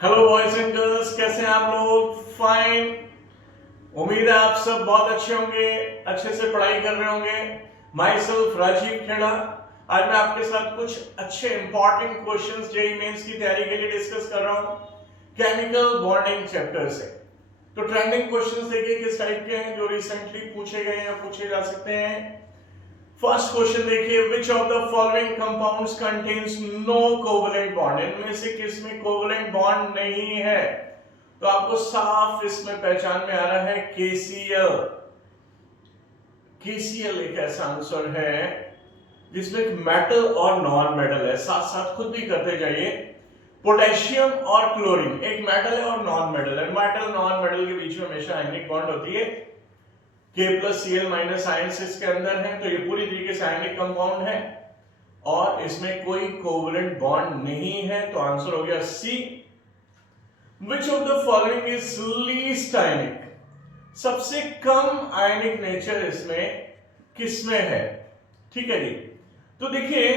Hello boys and girls, कैसे हैं आप लोग? फाइन। उम्मीद है आप सब बहुत अच्छे होंगे, अच्छे से पढ़ाई कर रहे होंगे। Myself Rajeev Khera. आज मैं आपके साथ कुछ अच्छे इंपॉर्टेंट क्वेश्चंस जेईई मेंस की तैयारी के लिए डिस्कस कर रहा हूं केमिकल बॉन्डिंग चैप्टर से। तो ट्रेंडिंग क्वेश्चंस देखिए किस टाइप के हैं जो रिसेंटली पूछे गए या पूछे जा सकते हैं। फर्स्ट क्वेश्चन देखिए, which of the following compounds contains no covalent bond? इनमें से किस में कोवलेंट बॉन्ड नहीं है? तो आपको साफ इसमें पहचान में आ रहा है KCl। KCl एक ऐसा आंसर है जिसमें एक मेटल और नॉन मेटल है। साथ साथ खुद भी करते जाइए। पोटेशियम और क्लोरीन एक मेटल है और नॉन मेटल है। मेटल नॉन मेटल के बीच में हमेशा आयनिक बॉन्ड होती है। K+Cl- आयंस इसके अंदर है, तो ये पूरी तरीके से आयनिक कंपाउंड है और इसमें कोई कोवलेंट बॉन्ड नहीं है। तो आंसर हो गया C। Which of the following is least आयनिक? सबसे कम आयनिक नेचर इसमें किसमें है? ठीक है जी। तो देखिए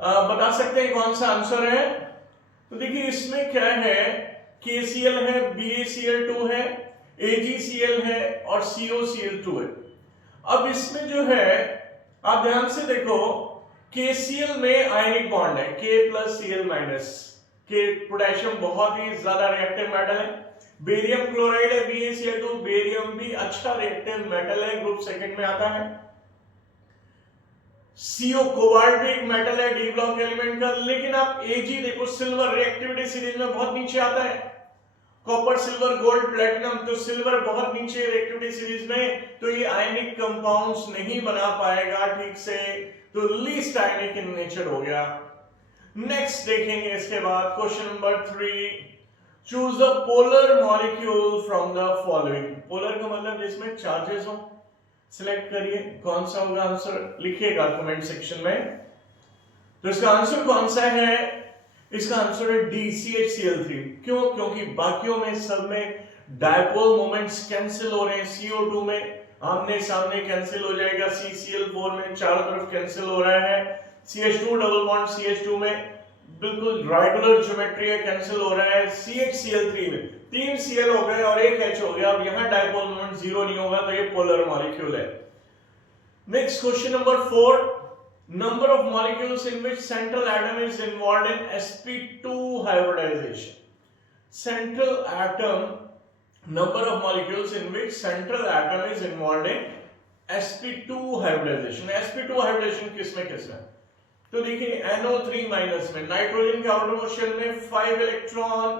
बता सकते हैं कौन सा आंसर है? तो देखिए इसमें क्या है, KCl है, BaCl2 है, AgCl है और COCl2 है। अब इसमें जो है आप ध्यान से देखो, KCl में आयनिक बॉन्ड है K+Cl-। के पोटेशियम बहुत ही ज्यादा रिएक्टिव मेटल है। बेरियम क्लोराइड है BaCl2, बेरियम भी अच्छा रिएक्टिव मेटल है, ग्रुप सेकंड में आता है। CO कोबाल्ट भी एक मेटल है, डी ब्लॉक एलिमेंट का। लेकिन आप Ag देखो, सिल्वर रिएक्टिविटी सीरीज में बहुत नीचे आता है। कॉपर, सिल्वर, गोल्ड, प्लेटिनम, तो सिल्वर बहुत नीचे रिएक्टिविटी सीरीज में, तो ये आयनिक कंपाउंड्स नहीं बना पाएगा ठीक से। तो लीस्ट आयनिक इन नेचर हो गया। नेक्स्ट देखेंगे इसके बाद question number 3। Choose the polar molecule from the following. Polar का मतलब जिसमें चार्जेस हो। सिलेक्ट करिए कौन सा होगा आंसर, लिखिएगा कमेंट सेक्शन में। तो इसका आंसर कौन सा है? इसका आंसर है D, CHCl3। क्यों? क्योंकि बाकियों में सब में डायपोल मोमेंट्स कैंसिल हो रहे हैं। CO2 में आमने सामने कैंसिल हो जाएगा, CCl4 में चारों तरफ कैंसिल हो रहा है, CH2 डबल बॉन्ड CH2 में बिल्कुल रेगुलर ज्योमेट्री है, कैंसिल हो रहा है। CHCl3 में 3 Cl हो गए और 1 H हो गया। अब यहां डायपोल मोमेंट जीरो नहीं होगा, तो ये पोलर मॉलिक्यूल है। Next question number 4। Number of molecules in which central atom is involved in sp2 hybridization. Central atom, number of molecules in which central atom is involved in sp2 hybridization. sp2 hybridization किसमें? तो देखिए NO3- में nitrogen के outer motion में 5 electron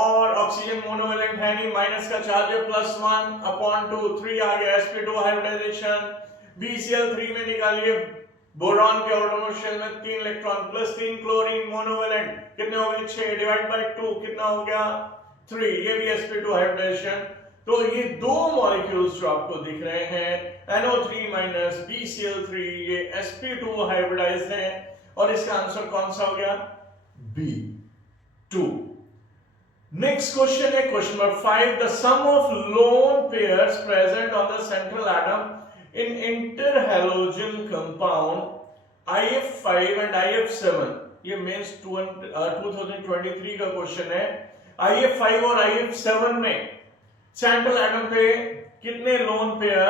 और oxygen monovalent है नहीं, minus का चार्ज है +1/2, 3 आ गया sp2 हाइब्रिडाइजेशन। BCl3 में निकालिए, बोरॉन के आउटर मोशन में 3 इलेक्ट्रॉन +3, क्लोरीन मोनोवेलेंट कितने हो गए 6 डिवाइड बाय 2 कितना हो गया 3, ये भी sp2 हाइब्रिडाइजेशन। तो ये दो मॉलिक्यूल्स जो आपको दिख रहे हैं NO3- BCl3, ये sp2 हाइब्रिडाइज्ड हैं और इसका आंसर कौन सा हो गया? B2। नेक्स्ट क्वेश्चन है question number 5। The sum of lone pairs present on the central atom in interhalogen compound IF5 and IF7, ये मेंस 2023 का क्वेश्चन है। IF5 और IF7 में सेंट्रल एटम पे कितने लोन पेयर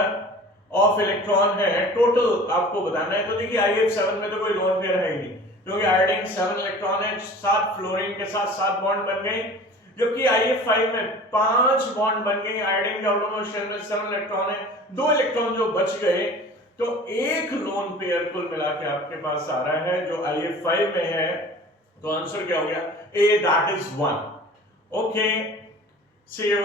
ऑफ इलेक्ट्रॉन है total आपको बताना है। तो देखिए IF7 में तो कोई लोन पेयर है ही नहीं, क्योंकि आयोडीन 7 इलेक्ट्रॉन है, 7 फ्लोरीन के साथ 7 बॉन्ड बन गए। जबकि IF5 में 5 बॉन्ड बन गए, आयोडीन के आउटर मोशन में 7 इलेक्ट्रॉन है, 2 इलेक्ट्रॉन जो बच गए, तो एक लोन पेयर कुल मिला के आपके पास आ रहा है जो IF5 में है। तो आंसर क्या हो गया? A, that is 1। Okay, see you.